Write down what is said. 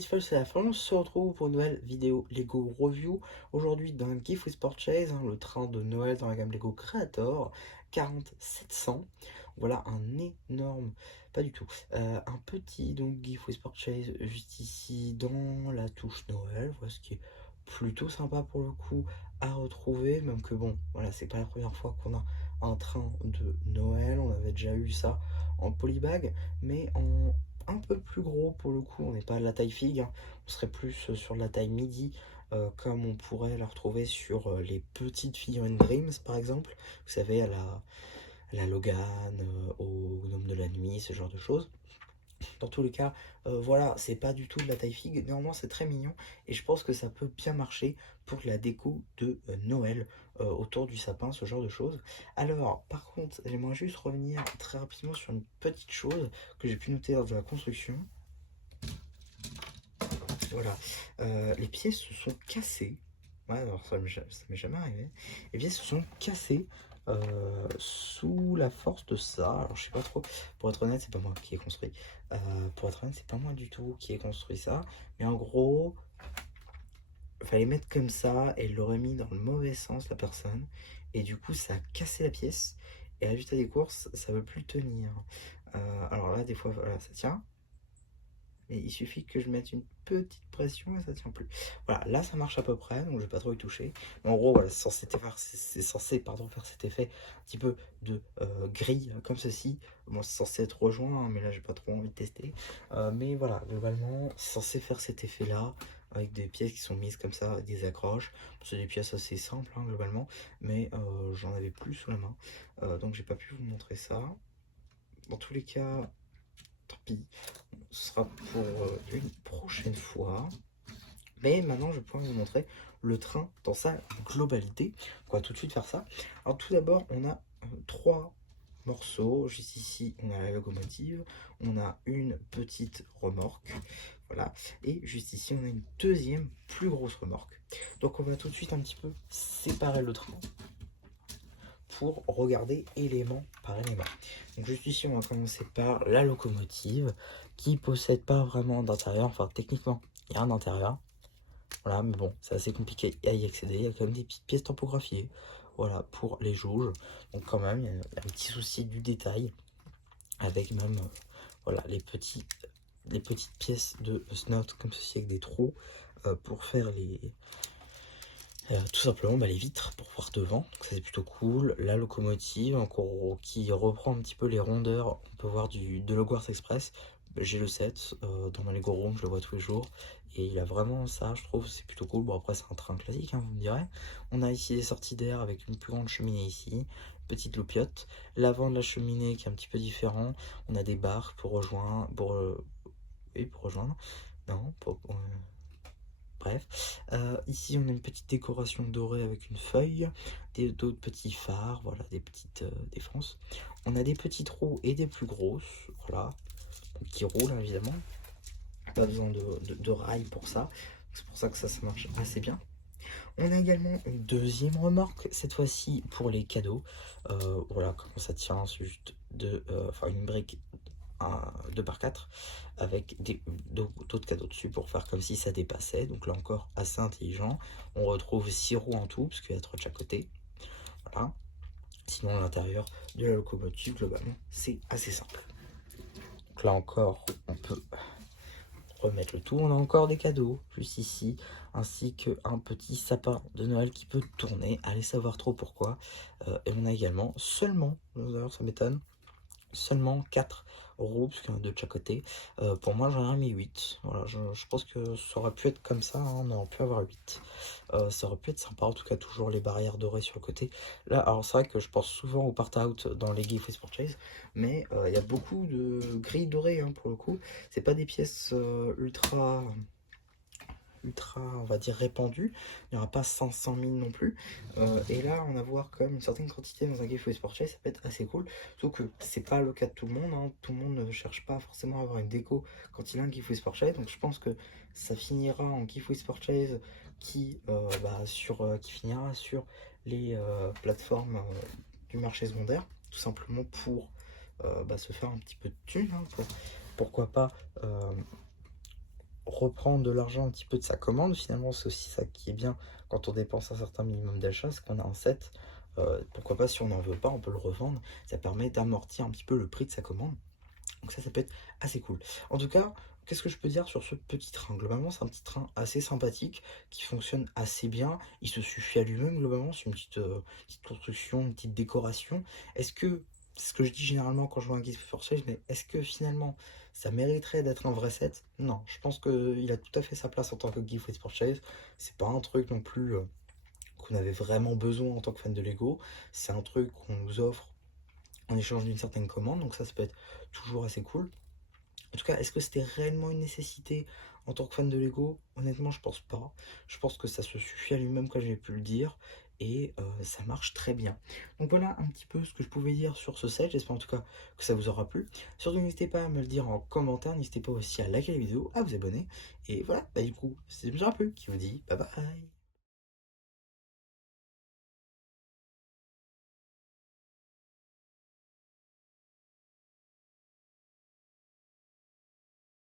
C'est la fin, on se retrouve pour une nouvelle vidéo Lego Review. Aujourd'hui dans Gift with Purchase, le train de Noël dans la gamme Lego Creator 4700. Voilà un énorme, pas du tout, un petit donc Gift with Purchase juste ici dans la touche Noël. Voilà ce qui est plutôt sympa pour le coup à retrouver, même que bon, voilà, c'est pas la première fois qu'on a un train de Noël. On avait déjà eu ça en polybag, mais en un peu plus gros pour le coup. On n'est pas à la taille figue, hein. On serait plus sur la taille midi, comme on pourrait la retrouver sur les petites figurines Dreams par exemple, vous savez, à la Logan, au Gnome de la Nuit, ce genre de choses. Dans tous les cas, voilà, c'est pas du tout de la taille figue. Néanmoins, c'est très mignon et je pense que ça peut bien marcher pour la déco de Noël autour du sapin, ce genre de choses. Alors, par contre, j'aimerais juste revenir très rapidement sur une petite chose que j'ai pu noter lors de la construction. Voilà, les pièces se sont cassées. Ouais, alors ça m'est jamais arrivé. Les pièces se sont cassées sous la force de ça. Alors je sais pas trop. Pour être honnête, c'est pas moi qui ai construit. Pour être honnête, c'est pas moi du tout qui ai construit ça. Mais en gros, il fallait mettre comme ça et il l'aurait mis dans le mauvais sens la personne. Et du coup, ça a cassé la pièce. Et résultat des courses, ça veut plus tenir. Alors là, des fois, voilà, ça tient. Et il suffit que je mette une petite pression et ça tient plus. Voilà, là ça marche à peu près, donc je vais pas trop y toucher. Mais en gros, voilà, c'est censé faire cet effet un petit peu de grille comme ceci. Bon, c'est censé être rejoint, hein, mais là j'ai pas trop envie de tester. Mais voilà, globalement, c'est censé faire cet effet-là, avec des pièces qui sont mises comme ça, avec des accroches. Bon, c'est des pièces assez simples, hein, globalement, mais j'en avais plus sous la main. Donc j'ai pas pu vous montrer ça. Dans tous les cas, tant pis, ce sera pour une prochaine fois. Mais maintenant, je vais pouvoir vous montrer le train dans sa globalité. On va tout de suite faire ça. Alors tout d'abord, on a trois morceaux. Juste ici, on a la locomotive, on a une petite remorque, voilà. Et juste ici, on a une deuxième plus grosse remorque. Donc on va tout de suite un petit peu séparer le train pour regarder élément par élément. Donc juste ici, on va commencer par la locomotive qui possède pas vraiment d'intérieur. Enfin, techniquement, il y a un intérieur. Voilà, mais bon, c'est assez compliqué à y accéder. Il y a quand même des petites pièces topographiées. Voilà, pour les jauges. Donc quand même, il y a un petit souci du détail. Avec même, voilà, les petites pièces de snot comme ceci avec des trous pour faire tout simplement les vitres pour voir devant, donc ça c'est plutôt cool. La locomotive encore qui reprend un petit peu les rondeurs, on peut voir de Hogwarts Express. J'ai le set dans ma Lego Room, je le vois tous les jours et il a vraiment ça, je trouve, c'est plutôt cool. Bon, après c'est un train classique, hein, vous me direz. On a ici des sorties d'air avec une plus grande cheminée ici, petite loupiote, l'avant de la cheminée qui est un petit peu différent. On a des barres pour rejoindre, oui, pour rejoindre, non, bref, ici on a une petite décoration dorée avec une feuille, d'autres petits phares, voilà, des petites défenses. On a des petits trous et des plus grosses, voilà, qui roulent évidemment. Pas besoin de rails pour ça, c'est pour ça que ça marche assez bien. On a également une deuxième remorque, cette fois-ci pour les cadeaux. Voilà comment ça tient, c'est juste une brique 2 par 4 avec d'autres cadeaux dessus pour faire comme si ça dépassait. Donc là encore assez intelligent. On retrouve 6 roues en tout parce qu'il y a 3 de chaque côté. Voilà. Sinon l'intérieur de la locomotive globalement c'est assez simple. Donc là encore on peut remettre le tout. On a encore des cadeaux juste ici ainsi qu'un petit sapin de Noël qui peut tourner. Allez savoir trop pourquoi. Et on a également seulement, d'ailleurs ça m'étonne, seulement 4 roues, parce qu'il y en a 2 de chaque côté. Pour moi, j'en ai mis 8. Voilà, je pense que ça aurait pu être comme ça, hein, on aurait pu avoir 8. Ça aurait pu être sympa, en tout cas, toujours les barrières dorées sur le côté. Là, alors c'est vrai que je pense souvent au part-out dans les Gift with Purchase, mais il y a beaucoup de grilles dorées, hein, pour le coup. C'est pas des pièces ultra, on va dire, répandu. Il n'y aura pas 500 000 non plus. Et là, en avoir quand même une certaine quantité dans un Gift with Purchase, ça peut être assez cool. Sauf que c'est pas le cas de tout le monde, hein. Tout le monde ne cherche pas forcément à avoir une déco quand il a un Gift with Purchase. Donc je pense que ça finira en Gift with Purchase qui finira sur les plateformes du marché secondaire. Tout simplement pour se faire un petit peu de thunes, hein, pourquoi pas reprendre de l'argent un petit peu de sa commande. Finalement, c'est aussi ça qui est bien quand on dépense un certain minimum d'achat, c'est qu'on a un set. Pourquoi pas, si on n'en veut pas, on peut le revendre. Ça permet d'amortir un petit peu le prix de sa commande. Donc ça peut être assez cool. En tout cas, qu'est-ce que je peux dire sur ce petit train? Globalement, c'est un petit train assez sympathique, qui fonctionne assez bien. Il se suffit à lui-même, globalement. C'est une petite construction, une petite décoration. Est-ce que, c'est ce que je dis généralement quand je vois un Gift for Sale, mais est-ce que finalement, ça mériterait d'être un vrai set? Non, je pense qu'il a tout à fait sa place en tant que Gift with Purchase. C'est pas un truc non plus qu'on avait vraiment besoin en tant que fan de Lego. C'est un truc qu'on nous offre en échange d'une certaine commande, donc ça peut être toujours assez cool. En tout cas, est-ce que c'était réellement une nécessité en tant que fan de Lego? Honnêtement, je pense pas. Je pense que ça se suffit à lui-même, comme j'ai pu le dire, et ça marche très bien. Donc voilà un petit peu ce que je pouvais dire sur ce set. J'espère en tout cas que ça vous aura plu. Surtout, n'hésitez pas à me le dire en commentaire. N'hésitez pas aussi à liker la vidéo, à vous abonner. Et voilà, bah du coup, c'est déjà un peu qui vous dit bye bye.